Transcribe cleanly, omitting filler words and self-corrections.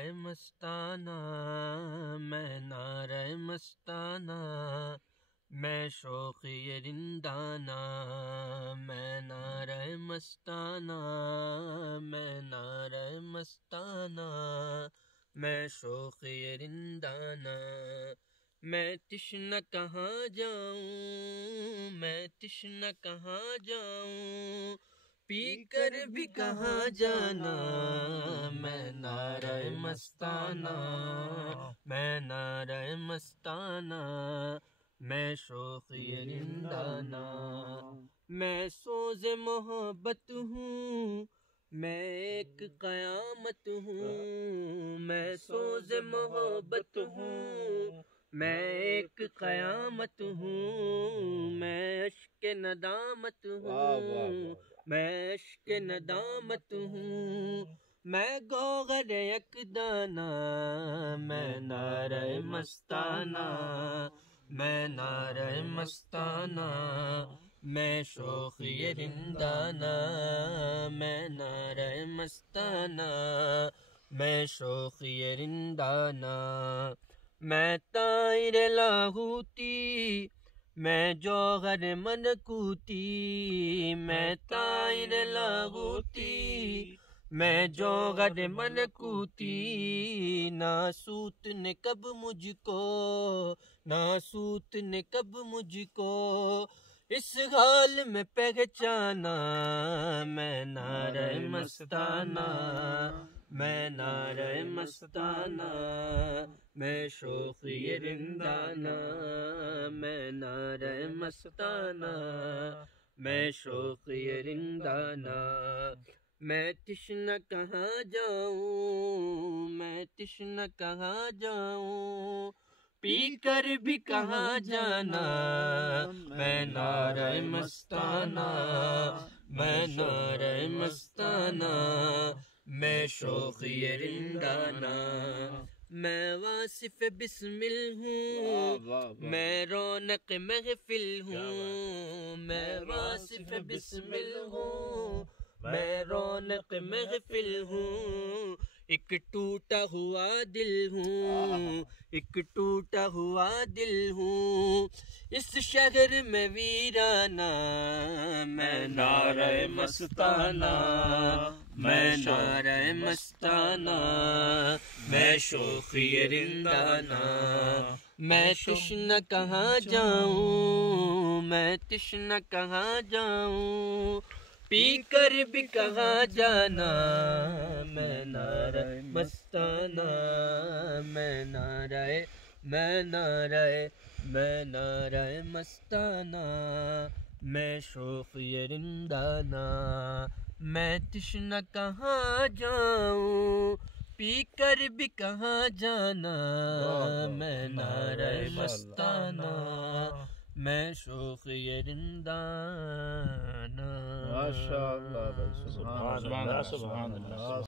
मस्ताना मैं नारे मस्ताना, मैं शौक़ ये रिंदाना, मैं नारे मस्ताना, मैं नारे मस्ताना, मैं शौक़ ये रिंदाना। मैं तिश्ना कहाँ जाऊँ, मैं तिश्ना कहाँ जाऊँ, पी कर भी कहाँ जाना, मैं नारे मस्ताना, मैं नारे मस्ताना, मैं शौक़ ये रिंदाना। मैं सोज़े मोहब्बत हूँ, मैं एक क़यामत हूँ, मैं सोज़े मोहब्बत हूँ, मैं एक क़यामत हूँ, मैं अश्क नदामत हूँ, मैं अश्क नदामत हूँ, मैं गौहर यकदाना, मैं नारे मस्ताना, मैं नारे मस्ताना, मैं शौक़ ये रिंदाना, मैं नारे मस्ताना, मैं शौक़ ये रिंदाना। मैं ताइर लाहूती, मैं जौहर मनकूती, मैं ताइर लाहूती, मैं जौहर मनकूती, नासूत ने कब मुझको, नासूत ने कब मुझको इस हाल में पहचाना, मैं नारे मस्ताना, मैं नारे मस्ताना, मैं शौक़ ये रिंदाना, मैं नारे मस्ताना, मैं शौक़ ये रिंदाना। मैं तिश्ना कहाँ जाऊँ, मैं तिश्ना कहाँ जाऊँ, पी कर भी कहाँ जाना, मैं नारे मस्ताना, मैं नारे मस्ताना, मैं शौक़ ये रिंदाना। मैं वासिफ़ बिस्मिल हूँ, मैं रौनक महफ़िल हूँ, मैं वासिफ़ बिस्मिल हूँ, मैं रौनक महफ़िल हूँ, एक टूटा हुआ दिल हूँ, एक टूटा हुआ दिल हूँ, इस शहर में वीराना, मैं नारे मस्ताना, मैं नारे मस्ताना, मैं शौक़ ये रिंदाना। मैं तिश्ना कहाँ जाऊँ, मैं तिश्ना कहाँ जाऊँ, पी कर भी कहाँ जाना, मैं नारे मस्ताना, मैं नारे, मैं नारे, मैं नारे मस्ताना, मैं शौक़ ये रिंदाना। मैं तिश्ना कहाँ जाऊँ, पी कर भी कहाँ जाना, मैं नारे मस्ताना, मैं शौक़ ये रिंदाना। माशाअल्लाह भाई, सुभान अल्लाह, सुभान अल्लाह।